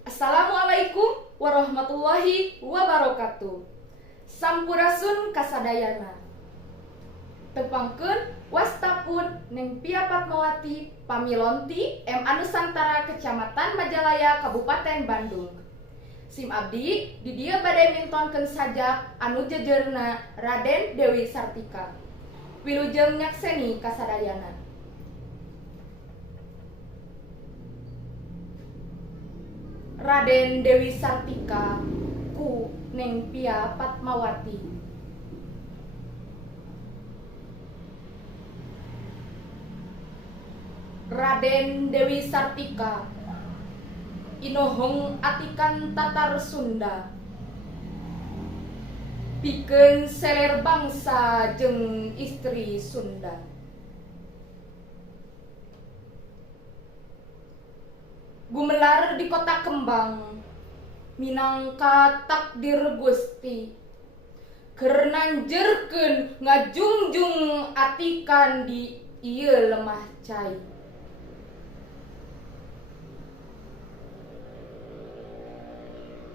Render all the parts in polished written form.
Assalamualaikum warahmatullahi wabarakatuh. Sampurasun kasadayana. Tepangkeun wastapun Neng Pia Fatmawati Pamilonti MA Nusantara Kecamatan Majalaya Kabupaten Bandung. Sim abdi di dieu bade mintonkeun sajak anu jejeurna Raden Dewi Sartika. Wilujeng nyakseni kasadayana. Raden Dewi Sartika ku Neng Pia Fatmawati. Raden Dewi Sartika inohong atikan Tatar Sunda, pikeun seler bangsa jeung istri Sunda. Gumelar di kota Kembang, minangka takdir Gusti, keur nanjeurkeun ngajungjung atikan di ieu lemah cai.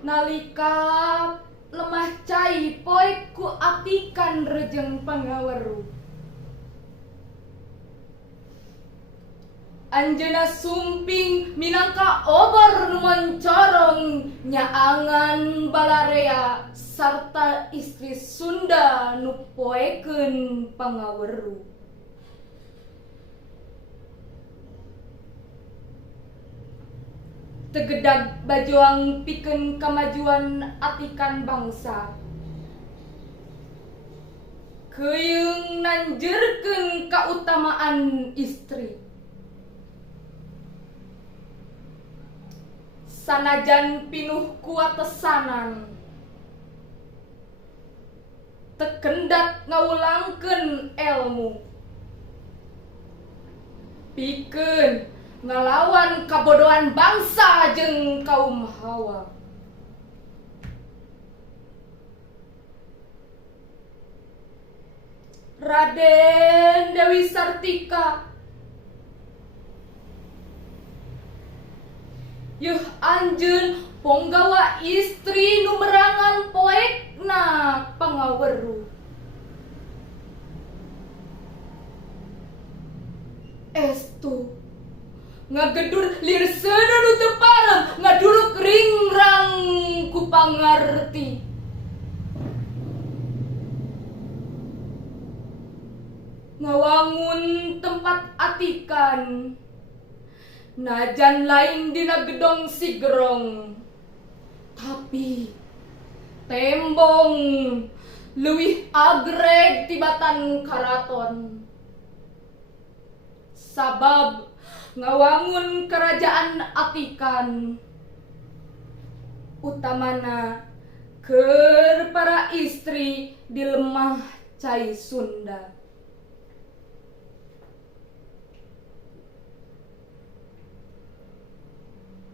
Nalika lemah cai poe ku atikan rejeng pangaweruh, anjeunna sumping minangka obor nu moncorong nyaangan balarea sarta istri Sunda nu poekeun pangaweruh. Tegedag bajuang pikeun kamajuan atikan bangsa, keuyeung nanjeurkeun kautamaan istri. Sanajan pinuh kuatesanan, teu kendat ngawulangkeun elmu, pikeun ngalawan kabodohan bangsa jeung kaum Hawa. Raden Dewi Sartika, yuh anjeun ponggawa istri nu merangan poekna pangaweruh. Estu ngagedur lirseuna nu teu parem ngaduruk ringrang ku pangarti. Ngawangun tempat atikan, najan lain dina gedong sigerong, tapi tembong leuwih agreg tibatan karaton. Sabab ngawangun kerajaan atikan, utamana keur para istri di lemah cai Sunda.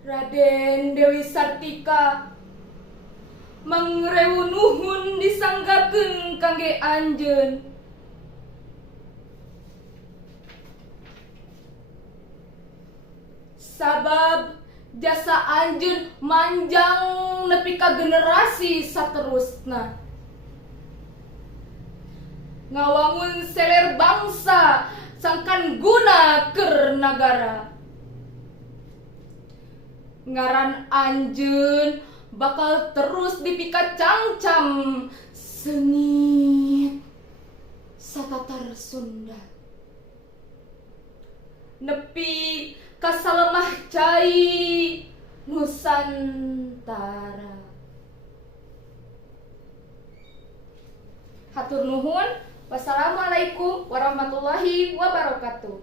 Raden Dewi Sartika mangrewu nuhun disanggakeun kangge anjeun. Sabab jasa anjeun manjang nepi ka generasi saterusna, ngawangun seler bangsa sangkan guna keur nagara. Ngaran anjeun bakal terus dipika cangcam seungit satatar Sunda, nepi ka salemah cai Nusantara. Hatur nuhun. Wassalamualaikum warahmatullahi wabarakatuh.